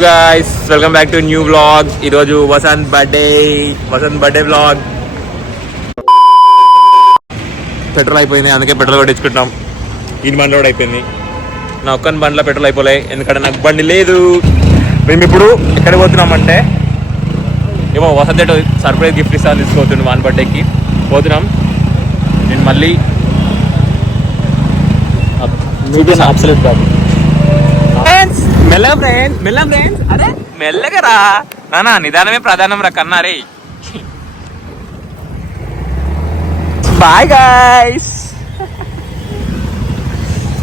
guys, welcome back to a new vlog. ఈరోజు Vasant birthday vlog. Petrol అయిపోయింది, అందుకే petrol కొట్టించుకుంటాం. ఈ బండ్లో కూడా అయిపోయింది. నా ఒక్కని బండిలో పెట్రోల్ అయిపోలే, ఎందుకంటే నాకు బండి లేదు. మేము ఇప్పుడు ఎక్కడికి పోతున్నామంటే ఏమో వసంత్ సర్ప్రైజ్ గిఫ్ట్ ఇస్తాను, తీసుకోతున్నాం వాన్ బర్త్డేకి పోతున్నాం. నేను మళ్ళీ అబ్సల్యూట్ కాదు. మెల్లగా ఫ్రెండ్స్, అరే మెల్లగా రా నానా, నిదానమే ప్రధానం రా కన్నారే. Bye guys.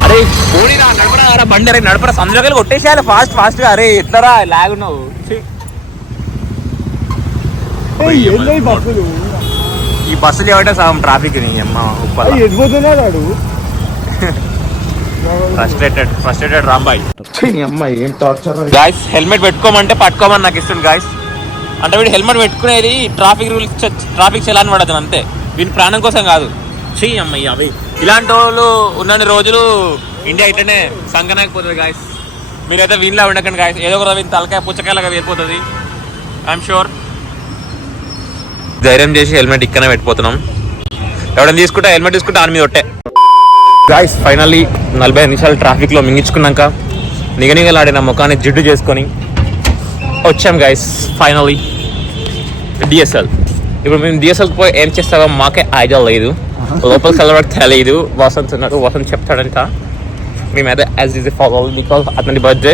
అరే పోనీరా, నడపరా బండి, అరే నడపరా, సందులోకి కొట్టేసేయాలి ఫాస్ట్ గా. అరే ఎట్లరా లాగున్నావు. ఈ బస్సులు ఏమంటే సగం ట్రాఫిక్ ని అమ్మ Uppal. Frustrated Rambai. Guys helmet పెట్టుకోమంటే పట్టుకోమని నాకు ఇస్తుంది గాయ్స్. అంటే వీడు హెల్మెట్ పెట్టుకునేది ట్రాఫిక్ చలాన్ పడదు అంతే, వీని ప్రాణం కోసం కాదు. చెయ్యి అమ్మాయి అవి ఇలాంటి వాళ్ళు ఉన్నన్ని రోజులు ఇండియా ఇట్లనే సంకనాకపోతుంది గాయ్స్. మీరైతే వీనిలా ఉండకండి గాయ్స్, ఏదో ఒక వీని తలకాయ పుచ్చకాయలాగా వెళ్ళిపోతుంది. I'm sure. ధైర్యం చేసి హెల్మెట్ ఇక్కడనే పెట్టిపోతున్నాం. ఎవడైనా తీసుకుంటే హెల్మెట్ తీసుకుంటే ఆని మీద ఒట్టే. గాయ్స్ ఫైనల్లీ 45 నిమిషాలు ట్రాఫిక్లో మింగించుకున్నాక నిగనిగలాడిన ముఖాన్ని జిడ్డు చేసుకొని వచ్చాం గాయ్స్ ఫైనల్లీ డిఎస్ఎల్. ఇప్పుడు మేము డిఎస్ఎల్కి పోయి ఏం చేస్తామో మాకే ఐడియా లేదు, లోపలికి వెళ్ళడానికి తెలియదు. వసంత్ ఉన్నాడు, వసంత్ చెప్తాడంట. మేమైతే యాజ్ ఈజ్ ఫాలో బికాస్ అతని బర్త్డే.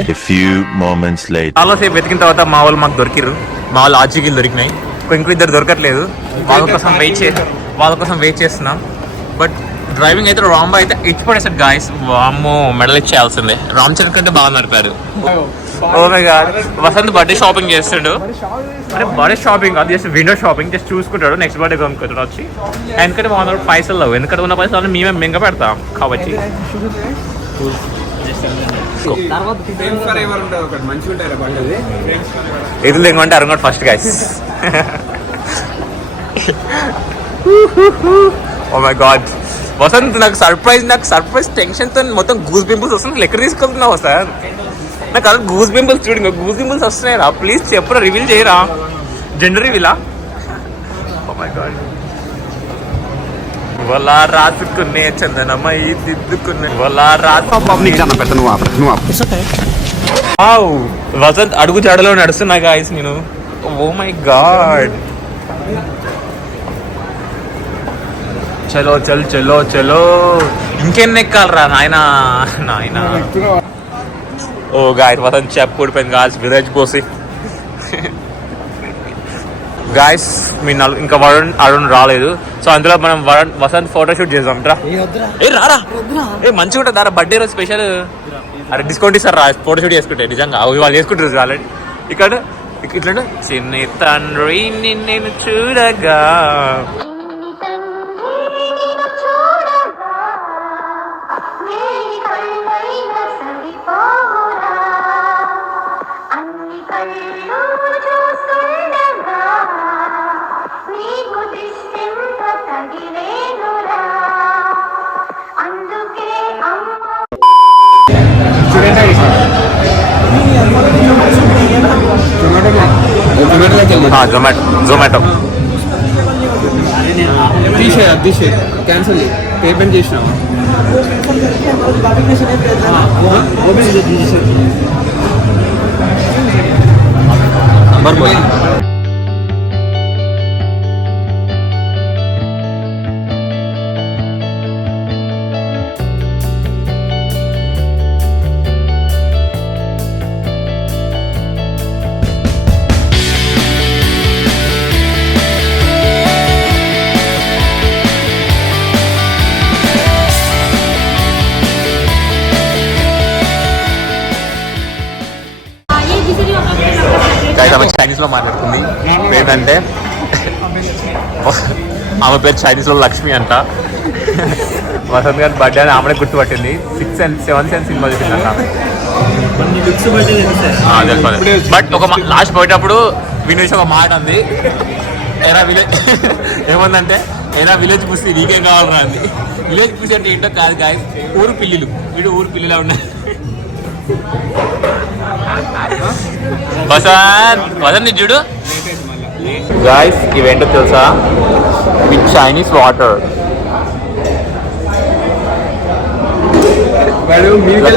చాలా సేపు వెతికిన తర్వాత మా వాళ్ళు మాకు దొరికిరు. మా వాళ్ళు ఆచీకీలు దొరికినాయి, ఇంకొద్దరు దొరకట్లేదు. వాళ్ళ కోసం వెయిట్ చేస్తున్నాం. బట్ డ్రైవింగ్ అయితే రాంబా అయితే ఇచ్చి పడేసాడు గాయస్. వామ్మో మెడల్ ఇచ్చేయాల్సిందే. రామ్ చంద్ర కంటే బాగా నడిపారు. Oh my god. Vasant birthday shopping చేస్తాడు. అంటే బర్త్డే షాపింగ్ అది జస్ట్ విండో షాపింగ్, జస్ట్ చూసుకుంటాడు. నెక్స్ట్ బర్త్డే కొనుక్కుంటాడు వచ్చి. ఎందుకంటే మా పైసలు లేవు, ఎందుకంటే ఉన్న పైసలు మేమే మెంగ పెడతాం కాబట్టి. ఎదురు లేకుంటే అరుంగ first guys. Oh my god Vasanth, నాకు సర్ప్రైజ్ టెన్షన్ తో మొత్తం గూస్ పింపుల్స్ వస్తుంది. లెక్క తీసుకెళ్తున్నావు సార్, నాకు అలా గూస్ పింపుల్స్ చూడండి, గూస్ పింపుల్స్ వస్తున్నాయి రా. ప్లీజ్ చెప్పరా, రివీల్ చేయరా, జెండర్ రివీలా. Oh my god. వలా రాసుకునే చందనమై దిద్దుకునే వలా రాసు. వసంత్ అడుగు జాడలో నడుస్తున్నా గాయస్ నేను. Oh my god. చలో చల్ చలో చలో, ఇంకెన్ని ఎక్కాలరా నాయనా. ఓ గాయస్ వసంత్ చెప్పు కూడిపోయింది గాయస్, విరాజ్ పోసి. గాయస్ మీ ఇంకా అరుణ్ రాలేదు, సో అందులో మనం వసంత్ ఫోటోషూట్ చేద్దాం రా. ఏ రారా, ఏ మంచిగా ఉంటుంది రా. బర్త్డే రోజు స్పెషల్. అరే డిస్కౌంట్ ఇస్తారు రా ఫోటోషూట్ చేసుకుంటే. నిజంగా వాళ్ళు చేసుకుంటారు ఆల్రెడీ. ఇక్కడ ఇట్లా చిన్న తండ్రి నేను చూడగా జొమాటో తీసే క్యాన్సిల్ పేమెంట్ చేసినావా? చైనీస్ లో మాట్లాడుతుంది. ఏంటంటే ఆమె పేరు చైనీస్ లో లక్ష్మి అంట. వసంత్ గారి బర్త్డే అని ఆమెనే గుర్తుపట్టింది. 6 and 7 సెన్స్ సినిమా చూసిందంట. బట్ ఒక లాస్ట్ పోయేటప్పుడు వినేసి ఒక మాట ఉంది, ఏరా విలేజ్ ఏమందంటే ఏరా విలేజ్ పుస్తీ నీకేం కావాలరా అంది. విలేజ్ పుస్తీ అంటే ఏంటో కాదు గాయస్, ఊరు పిల్లిలు. వీడు ఊరు పిల్లిలా ఉన్నాయి. వసంత్ చూడు గాయ్స్, ఇవేంటో తెలుసా? With Chinese water.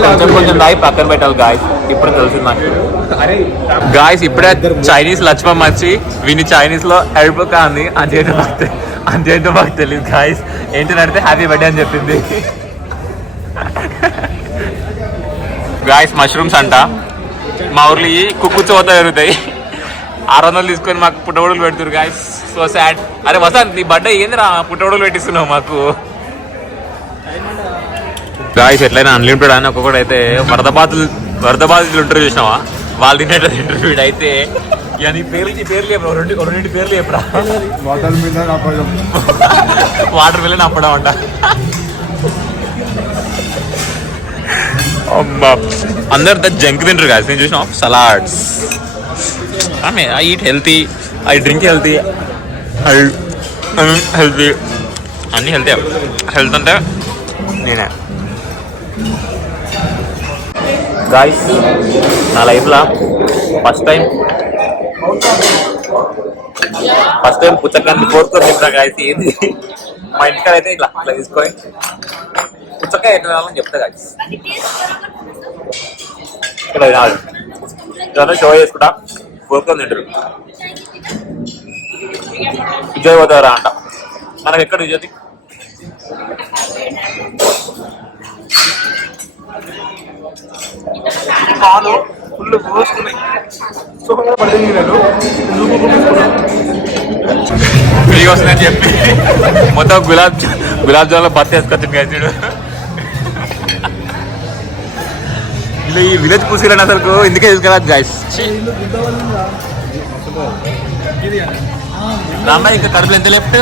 కొంచెం కొంచెం దాయి పక్కన పెట్టాలి గాయస్. ఇప్పుడు తెలిసింది నాకు గాయస్. ఇప్పుడే చైనీస్ లక్ష్మణ్ వచ్చి వీని చైనీస్ లో హెల్ప్ కాంది అంతేంటో మాకు తెలియదు గాయస్. ఏంటని అడిగితే హ్యాపీ బర్త్డే అని చెప్పింది గాయస్. మష్రూమ్స్ అంట మా ఊర్లో ఈ కుక్కు చోత జరుగుతాయి. 600 తీసుకొని మాకు పుట్టగొడుగులు పెడుతున్నారు గాయస్. So sad. అరే వసంత్, నీ బర్త్డే ఏంది రా పుట్టగొడుగులు పెట్టిస్తున్నావు మాకు? గాయస్ ఎట్లయినా అన్లిమిటెడ్ అని ఒక్కొక్కటి అయితే వరద బాధితులు ఉంటారు చూసినావా, వాళ్ళు తినేట తింటారు. వీడైతే ఇక నీ పేర్లు చెప్పరా, రెండు పేర్లు చెప్పరా. వాటర్ మిలన్ అప్పడం అంట. అమ్మా, అందరు జంక్ తింటారు కాదు. నేను చూసినా salads. I eat healthy, I drink healthy, healthy అన్నీ హెల్తీ. హెల్త్ అంటే నేనే గాయస్. నా లైఫ్లో ఫస్ట్ టైం పుచ్చకాయని కోరుకొని తింటా గాయస్. ఏది మా ఇంటికాడ అయితే ఇట్లా తీసుకొని పుచ్చకాయ ఎట్లా తినాలని చెప్తా గాయస్. ఇక్కడ తినాలి షో చేసుకుంటా కోరుకొని తింటారు. విజయ్ పోతారా అంట. మనకి ఎక్కడ విజయ్ పాలు ఫుల్ పోసుకున్నాయి. ఫ్రీగా వస్తుందని చెప్పి మొత్తం గులాబ్ జాములో బత్త వేసుకొచ్చింది గైజుడు. ఇలా ఈ విలేజ్ పూసిరని అసలు ఇందుకే తీసుకెళ్ళదు గాయస్. రాంబాయ్ ఇంకా కడుపులు ఎంత లెఫ్ట్?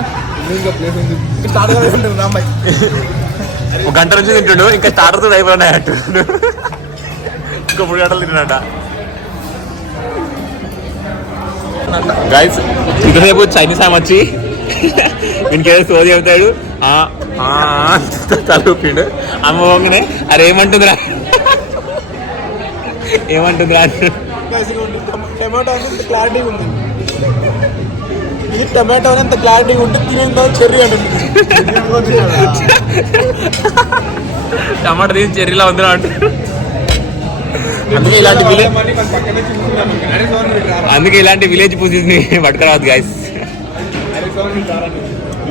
ఒక గంట నుంచి తింటుండు, ఇంకా స్టార్టర్తో అయిపోయినాయి అంటుండు. ఇంకా 3 గంటలు తిన్నాడ గాయస్. ఇంతసేపు చైనీస్ ఆమె వచ్చి ఇంకేదో సోది చెబుతాడు, తలూపిండు. అమ్మ పోగానే అరే ఏమంటుందిరా టమాటో అంత క్లారిటీ ఉంది. ఇది టమాటో అంత క్లారిటీ ఉంటే తినేంత చెర్రీ అంటుంది. టమాటో తీసి చెర్రీలా ఉందిరా అంటే. అందుకే ఇలాంటి విలేజ్ పూజెస్ ని పట్టుకురావద్దు గాయస్.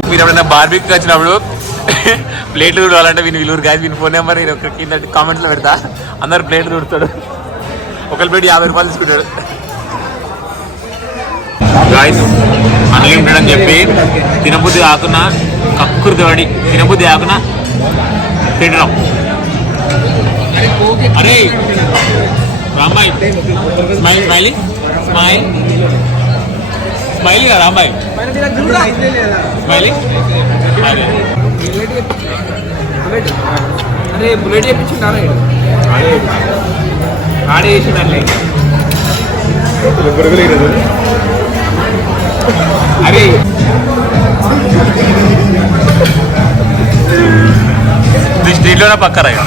మీరు ఎప్పుడైనా బార్బీకి వచ్చినప్పుడు ప్లేట్లు చూడాలంటే వీళ్ళూరు గాయస్. వీని ఫోన్ నెంబర్ నేను కింద కామెంట్స్ లో పెడతా. అందరు ప్లేట్లు చూడతాడు. ఒకరి ప్లేట్ 50 రూపాయలు తీసుకుంటాడు గాయస్. అన్లిమిటెడ్ అని చెప్పి తినబుద్ధి కాకున్నా కక్కుర్తి పడి తినబుద్ధి కాకున్నా తినడం. అరే రాంబాయ్ స్మైలీ కదా రాంబాయ్ స్మైలీ. అరే బుల్లెట్ చెప్పించున్నారా ఆడే చేసిండే. అరే స్ట్రీట్లోనే పక్కరా ఇక.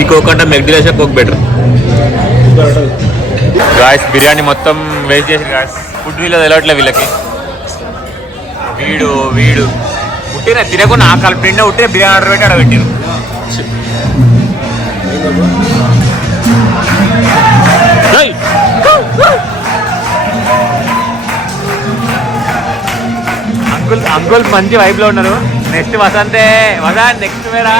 ఈ కోక్ అంటే మెగ్డిలేషా కోక్ బెటర్ గాయస్. బిర్యానీ మొత్తం వేస్ట్ చేసి గాయస్. ఫుడ్ వీళ్ళది వెళ్ళట్లే వీళ్ళకి. వీడు ఉట్టిన తినకుండా ఆ కాలు ఫ్రెండ్ ఉట్టిన బిర్యానీ ఆర్డర్ పెట్టి ఆడ పెట్టారు. అంకుల్ మంచి వైబ్ లో ఉన్నారు. నెక్స్ట్ వసంతే నెక్స్ట్ వేరా.